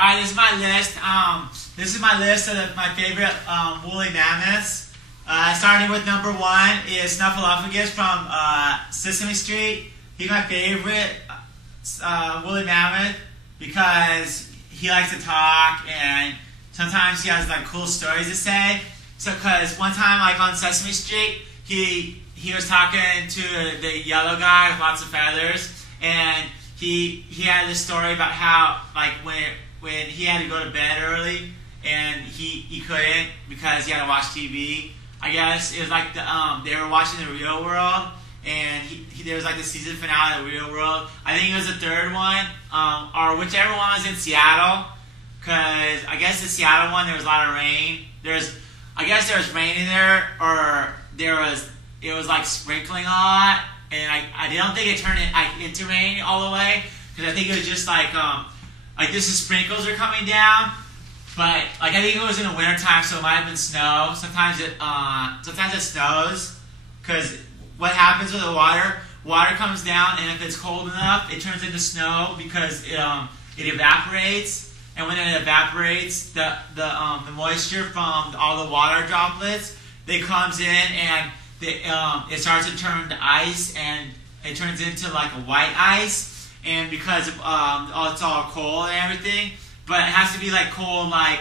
Alright, this is my list. This is my list of my favorite woolly mammoths. Starting with number 1 is Snuffleupagus from Sesame Street. He's my favorite woolly mammoth because he likes to talk and sometimes he has like cool stories to say. So, cause one time like on Sesame Street, he was talking to the yellow guy with lots of feathers, and he had this story about how like when he had to go to bed early and he couldn't because he had to watch TV. I guess it was like they were watching The Real World, and there was like the season finale of The Real World. I think it was the 3rd one, or whichever one was in Seattle, because I guess the Seattle one there was a lot of rain. I guess there was rain in there, or it was like sprinkling a lot, and I don't think it turned into rain all the way, because I think it was just like just the sprinkles are coming down. But like I think it was in the winter time, so it might have been snow. Sometimes it snows, because what happens with the water comes down, and if it's cold enough, it turns into snow because it evaporates. And when it evaporates, the moisture from all the water droplets, it comes in and it starts to turn to ice, and it turns into like a white ice. And because it's all cold and everything, but it has to be like cold, like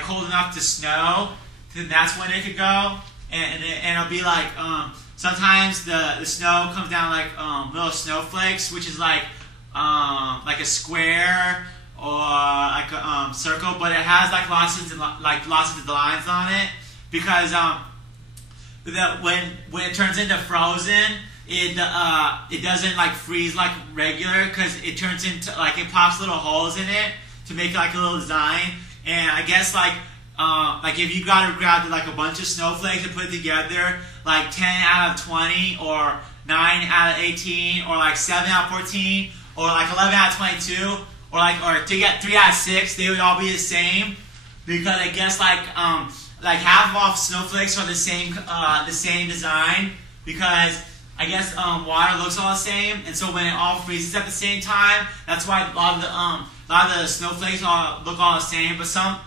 cold enough to snow. Then that's when it could go, and it'll be like sometimes the snow comes down like little snowflakes, which is like a square or like a circle, but it has like lots of lines on it, because when it turns into frozen, it doesn't like freeze like regular, because it turns into like it pops little holes in it to make like a little design. And I guess like if you gotta grab like a bunch of snowflakes and put it together, like 10 out of 20 or 9 out of 18 or like 7 out of 14 or like 11 out of 22 or to get 3 out of 6, they would all be the same, because I guess like half of all snowflakes are the same design, because I guess water looks all the same, and so when it all freezes at the same time, that's why a lot of the snowflakes all look all the same. But some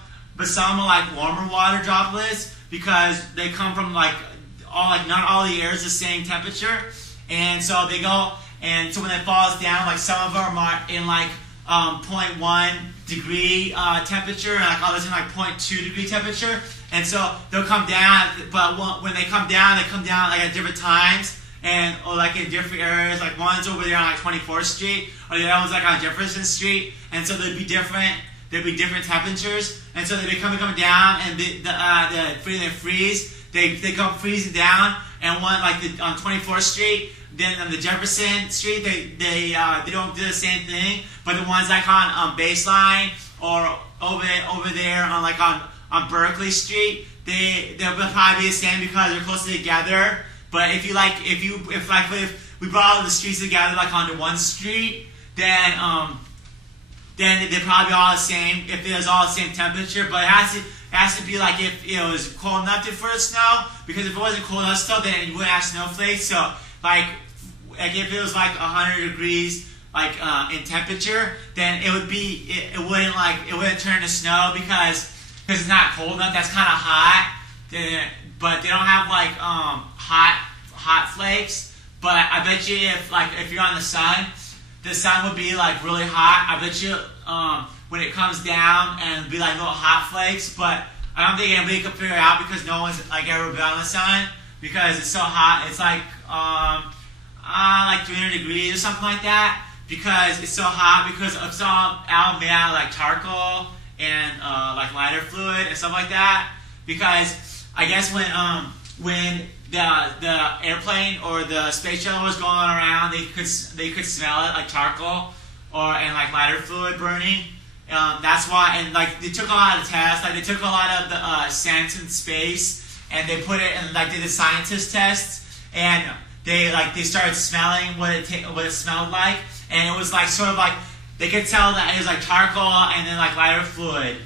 are like warmer water droplets, because they come from like not all the air is the same temperature, and so they go, and so when it falls down, like some of them are in like 0.1 degree temperature, and like others in like 0.2 degree temperature, and so they'll come down. But when they come down like at different times, or like in different areas. Like one's over there on like 24th Street, or the other one's like on Jefferson Street, and so there'd be different temperatures, and so they come down, and they freeze. They come freezing down, and one like on 24th Street. Then on the Jefferson Street, they don't do the same thing, but the ones like on Baseline or over there on like on Berkeley Street, they'll probably be the same because they're closer together. But if we brought all the streets together like onto one street, then they're probably all the same if it was all the same temperature. But it has to be like if it was cold enough for it snow, because if it wasn't cold enough still, then you wouldn't have snowflakes. So like if it was like 100 degrees like in temperature, then it wouldn't turn to snow because it's not cold enough. That's kind of hot. But they don't have like hot flakes. But I bet you if you're on the sun would be like really hot. I bet you when it comes down and be like little hot flakes. But I don't think anybody can figure it out, because no one's like ever been on the sun, because it's so hot. It's like 300 degrees or something like that, because it's so hot, because it's all made out of like charcoal and like lighter fluid and stuff like that. Because I guess when the airplane or the space shuttle was going around, they could smell it like charcoal and like lighter fluid burning. That's why, and like they took a lot of tests, like they took a lot of the scents in space, and they put it in like they did scientist tests, and they started smelling what it smelled like, and it was like sort of like they could tell that it was like charcoal and then like lighter fluid.